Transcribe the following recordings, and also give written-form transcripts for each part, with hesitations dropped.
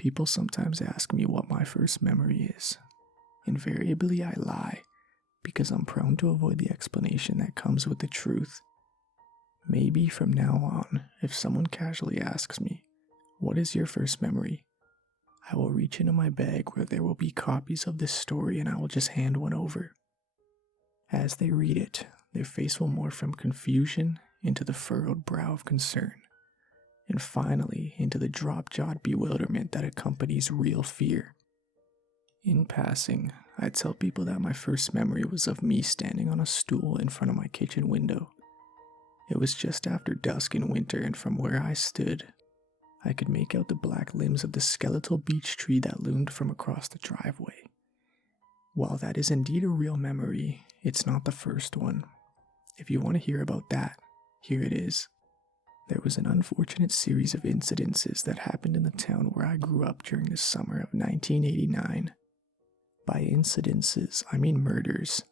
People sometimes ask me what my first memory is. Invariably, I lie, because I'm prone to avoid the explanation that comes with the truth. Maybe from now on, if someone casually asks me, "What is your first memory?" I will reach into my bag where there will be copies of this story and I will just hand one over. As they read it, their face will morph from confusion into the furrowed brow of concern, and finally into the drop-jawed bewilderment that accompanies real fear. In passing, I tell people that my first memory was of me standing on a stool in front of my kitchen window. It was just after dusk in winter, and from where I stood, I could make out the black limbs of the skeletal beech tree that loomed from across the driveway. While that is indeed a real memory, it's not the first one. If you want to hear about that, here it is. There was an unfortunate series of incidences that happened in the town where I grew up during the summer of 1989. By incidences, I mean murders.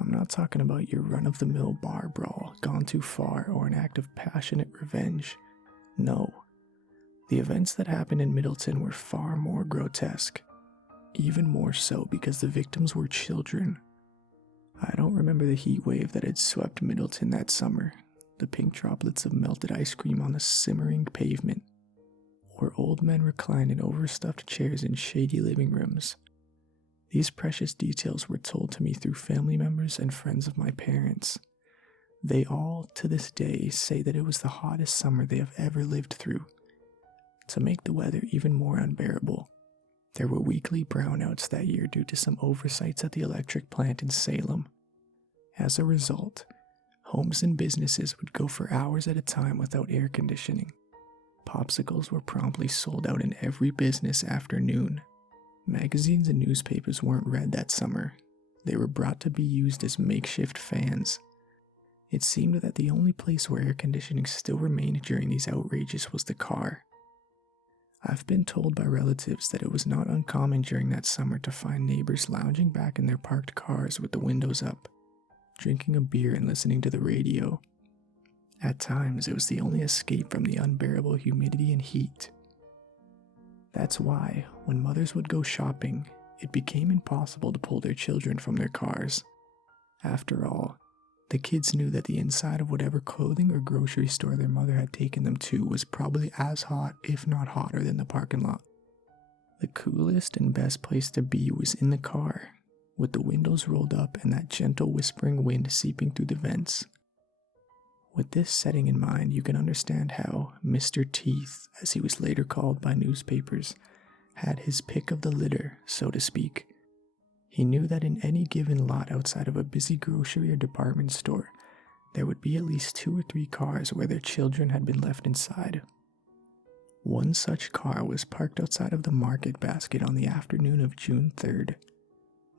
I'm not talking about your run-of-the-mill bar brawl gone too far or an act of passionate revenge. No. The events that happened in Middleton were far more grotesque. Even more so because the victims were children. I don't remember the heat wave that had swept Middleton that summer, the pink droplets of melted ice cream on the simmering pavement, or old men reclined in overstuffed chairs in shady living rooms. These precious details were told to me through family members and friends of my parents. They all, to this day, say that it was the hottest summer they have ever lived through. To make the weather even more unbearable, there were weekly brownouts that year due to some oversights at the electric plant in Salem. As a result, homes and businesses would go for hours at a time without air conditioning. Popsicles were promptly sold out in every business after noon. Magazines and newspapers weren't read that summer. They were brought to be used as makeshift fans. It seemed that the only place where air conditioning still remained during these outrages was the car. I've been told by relatives that it was not uncommon during that summer to find neighbors lounging back in their parked cars with the windows up, drinking a beer and listening to the radio. At times, it was the only escape from the unbearable humidity and heat. That's why, when mothers would go shopping, it became impossible to pull their children from their cars. After all, the kids knew that the inside of whatever clothing or grocery store their mother had taken them to was probably as hot, if not hotter, than the parking lot. The coolest and best place to be was in the car, with the windows rolled up and that gentle whispering wind seeping through the vents. With this setting in mind, you can understand how Mr. Teeth, as he was later called by newspapers, had his pick of the litter, so to speak. He knew that in any given lot outside of a busy grocery or department store, there would be at least 2 or 3 cars where their children had been left inside. One such car was parked outside of the Market Basket on the afternoon of June 3rd.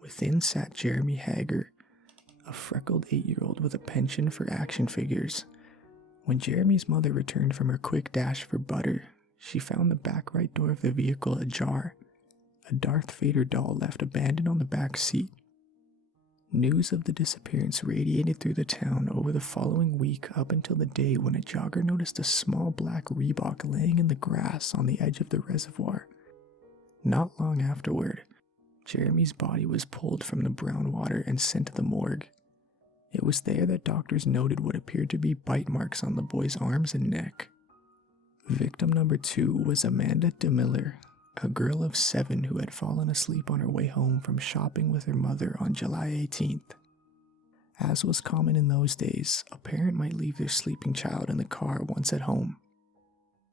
Within sat Jeremy Hager, a freckled 8-year-old with a penchant for action figures. When Jeremy's mother returned from her quick dash for butter, she found the back right door of the vehicle ajar. A Darth Vader doll left abandoned on the back seat. News of the disappearance radiated through the town over the following week up until the day when a jogger noticed a small black Reebok laying in the grass on the edge of the reservoir. Not long afterward, Jeremy's body was pulled from the brown water and sent to the morgue. It was there that doctors noted what appeared to be bite marks on the boy's arms and neck. Victim number 2 was Amanda DeMiller, a girl of 7 who had fallen asleep on her way home from shopping with her mother on July 18th. As was common in those days, a parent might leave their sleeping child in the car once at home.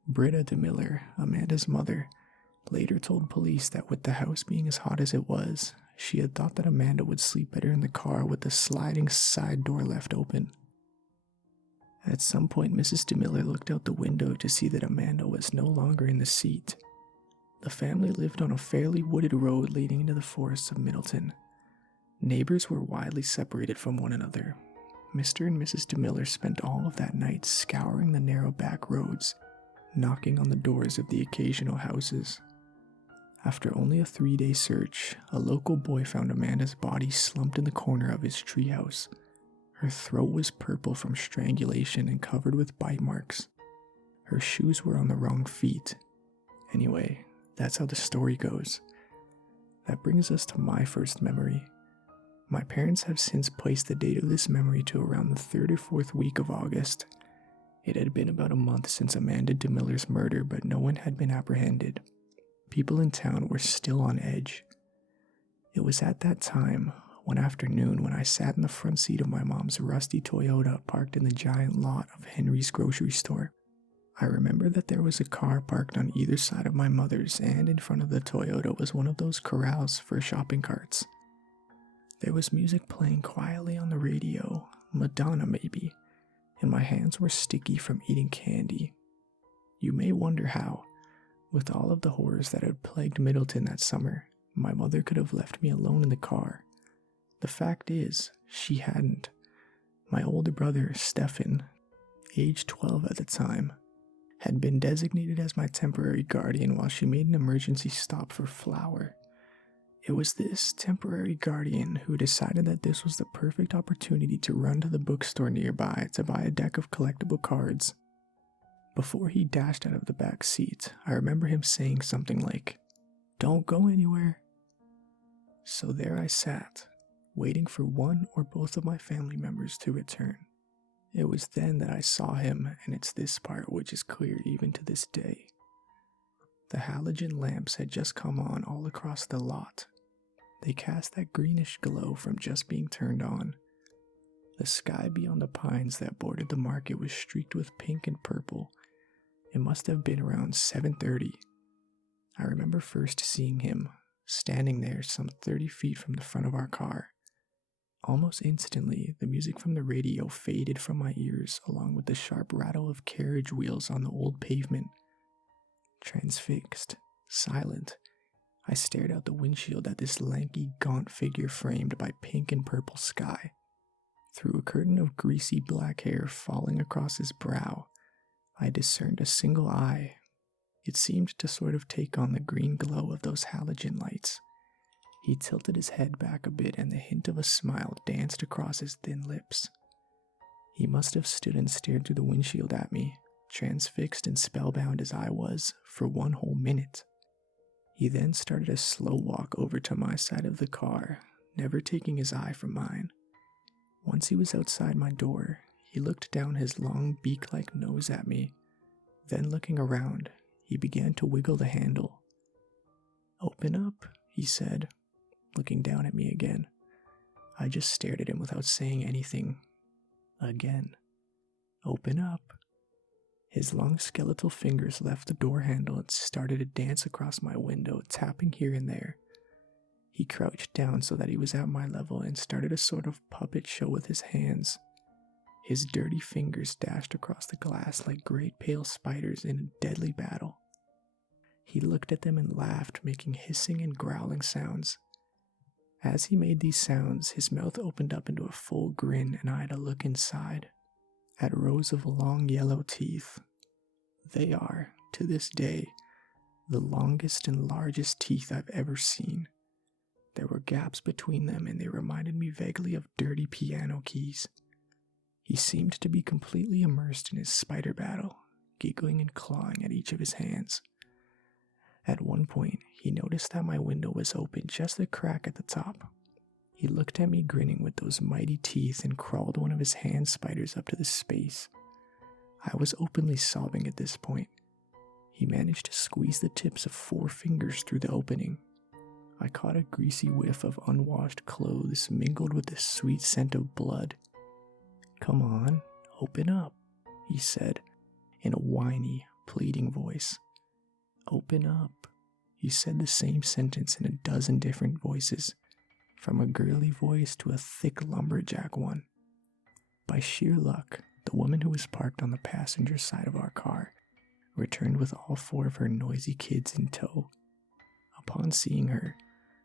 Britta DeMiller, Amanda's mother, later told police that with the house being as hot as it was, she had thought that Amanda would sleep better in the car with the sliding side door left open. At some point, Mrs. DeMiller looked out the window to see that Amanda was no longer in the seat. The family lived on a fairly wooded road leading into the forests of Middleton. Neighbors were widely separated from one another. Mr. and Mrs. DeMiller spent all of that night scouring the narrow back roads, knocking on the doors of the occasional houses. After only a 3-day search, a local boy found Amanda's body slumped in the corner of his treehouse. Her throat was purple from strangulation and covered with bite marks. Her shoes were on the wrong feet. Anyway, That's how the story goes. That brings us to my first memory. My parents have since placed the date of this memory to around the 3rd or 4th week of August. It had been about a month since Amanda DeMiller's murder, but no one had been apprehended. People in town were still on edge. It was at that time, one afternoon, when I sat in the front seat of my mom's rusty Toyota parked in the giant lot of Henry's grocery store. I remember that there was a car parked on either side of my mother's, and in front of the Toyota was one of those corrals for shopping carts. There was music playing quietly on the radio, Madonna maybe, and my hands were sticky from eating candy. You may wonder how, with all of the horrors that had plagued Middleton that summer, my mother could have left me alone in the car. The fact is, she hadn't. My older brother, Stefan, age 12 at the time, had been designated as my temporary guardian while she made an emergency stop for flour. It was this temporary guardian who decided that this was the perfect opportunity to run to the bookstore nearby to buy a deck of collectible cards. Before he dashed out of the back seat, I remember him saying something like, "Don't go anywhere." So there I sat, waiting for one or both of my family members to return. It was then that I saw him, and it's this part which is clear even to this day. The halogen lamps had just come on all across the lot. They cast that greenish glow from just being turned on. The sky beyond the pines that bordered the market was streaked with pink and purple. It must have been around 7:30. I remember first seeing him, standing there some 30 feet from the front of our car. Almost instantly, the music from the radio faded from my ears along with the sharp rattle of carriage wheels on the old pavement. Transfixed, silent, I stared out the windshield at this lanky, gaunt figure framed by pink and purple sky. Through a curtain of greasy black hair falling across his brow, I discerned a single eye. It seemed to sort of take on the green glow of those halogen lights. He tilted his head back a bit and the hint of a smile danced across his thin lips. He must have stood and stared through the windshield at me, transfixed and spellbound as I was, for one whole minute. He then started a slow walk over to my side of the car, never taking his eye from mine. Once he was outside my door, he looked down his long beak-like nose at me. Then looking around, he began to wiggle the handle. "Open up," he said, looking down at me again. I just stared at him without saying anything. Again. "Open up." His long skeletal fingers left the door handle and started to dance across my window, tapping here and there. He crouched down so that he was at my level and started a sort of puppet show with his hands. His dirty fingers dashed across the glass like great pale spiders in a deadly battle. He looked at them and laughed, making hissing and growling sounds. As he made these sounds, his mouth opened up into a full grin and I had a look inside, at rows of long yellow teeth. They are, to this day, the longest and largest teeth I've ever seen. There were gaps between them and they reminded me vaguely of dirty piano keys. He seemed to be completely immersed in his spider battle, giggling and clawing at each of his hands. At one point, he noticed that my window was open just a crack at the top. He looked at me grinning with those mighty teeth and crawled one of his hand spiders up to the space. I was openly sobbing at this point. He managed to squeeze the tips of 4 fingers through the opening. I caught a greasy whiff of unwashed clothes mingled with the sweet scent of blood. "Come on, open up," he said, in a whiny, pleading voice. "Open up." He said the same sentence in a dozen different voices, from a girly voice to a thick lumberjack one. By sheer luck, the woman who was parked on the passenger side of our car returned with all 4 of her noisy kids in tow. Upon seeing her,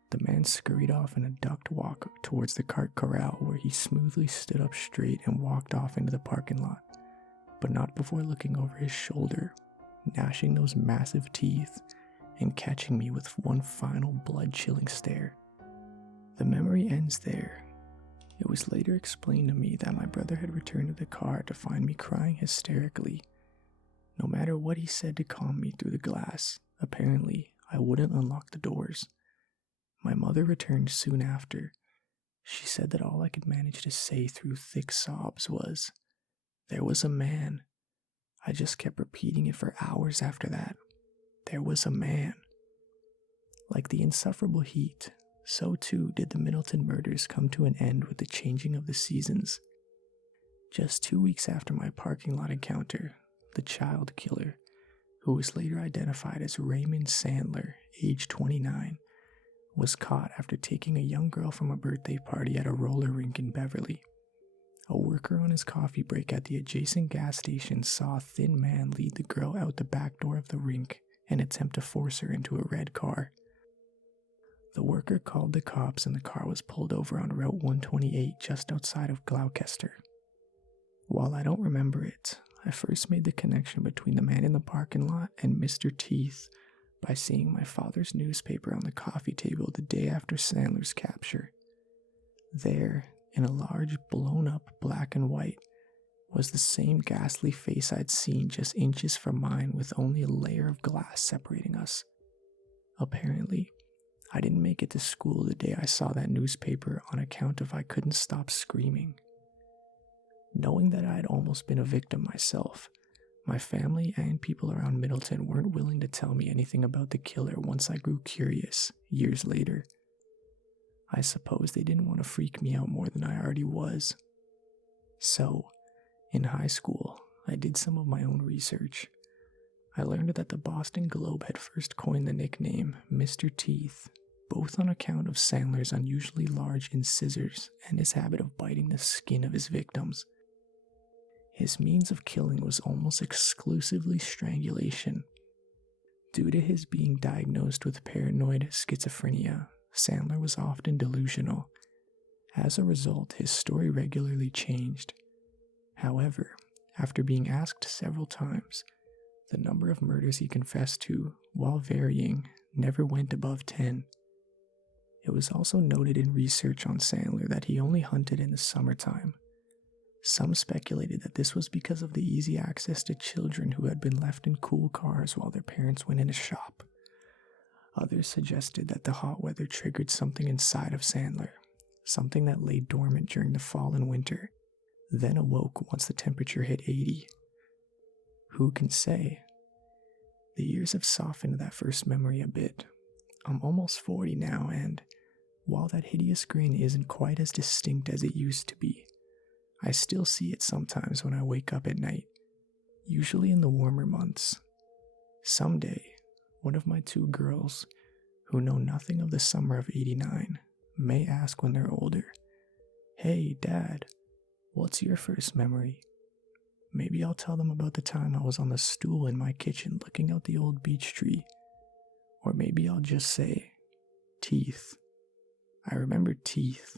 the man scurried off in a ducked walk towards the cart corral where he smoothly stood up straight and walked off into the parking lot, but not before looking over his shoulder, gnashing those massive teeth and catching me with one final blood-chilling stare. The memory ends there. It was later explained to me that my brother had returned to the car to find me crying hysterically. No matter what he said to calm me through the glass, apparently I I wouldn't unlock the doors. My mother returned soon after. She said that all I could manage to say through thick sobs was, "There was a man." I just kept repeating it for hours after that. There was a man. Like the insufferable heat, so too did the Middleton murders come to an end with the changing of the seasons. Just 2 weeks after my parking lot encounter, the child killer, who was later identified as Raymond Sandler, age 29, was caught after taking a young girl from a birthday party at a roller rink in Beverly. A worker on his coffee break at the adjacent gas station saw a thin man lead the girl out the back door of the rink and attempt to force her into a red car. The worker called the cops and the car was pulled over on Route 128 just outside of Gloucester. While I don't remember it, I first made the connection between the man in the parking lot and Mr. Teeth by seeing my father's newspaper on the coffee table the day after Sandler's capture. There, in a large blown-up black and white, was the same ghastly face I'd seen just inches from mine with only a layer of glass separating us. Apparently, I didn't make it to school the day I saw that newspaper on account of I couldn't stop screaming. Knowing that I had almost been a victim myself, my family and people around Middleton weren't willing to tell me anything about the killer once I grew curious, years later. I suppose they didn't want to freak me out more than I already was. So, in high school, I did some of my own research. I learned that the Boston Globe had first coined the nickname Mr. Teeth, both on account of Sandler's unusually large incisors and his habit of biting the skin of his victims. His means of killing was almost exclusively strangulation. Due to his being diagnosed with paranoid schizophrenia, Sandler was often delusional. As a result, his story regularly changed. However, after being asked several times, the number of murders he confessed to, while varying, never went above 10. It was also noted in research on Sandler that he only hunted in the summertime. Some speculated that this was because of the easy access to children who had been left in cool cars while their parents went in a shop. Others suggested that the hot weather triggered something inside of Sandler, something that lay dormant during the fall and winter, then awoke once the temperature hit 80. Who can say? The years have softened that first memory a bit. I'm almost 40 now, and while that hideous grin isn't quite as distinct as it used to be, I still see it sometimes when I wake up at night, usually in the warmer months. Someday, one of my 2 girls, who know nothing of the summer of '89, may ask when they're older, "Hey, Dad, what's your first memory?" Maybe I'll tell them about the time I was on the stool in my kitchen looking out the old beech tree. Or maybe I'll just say, "Teeth. I remember teeth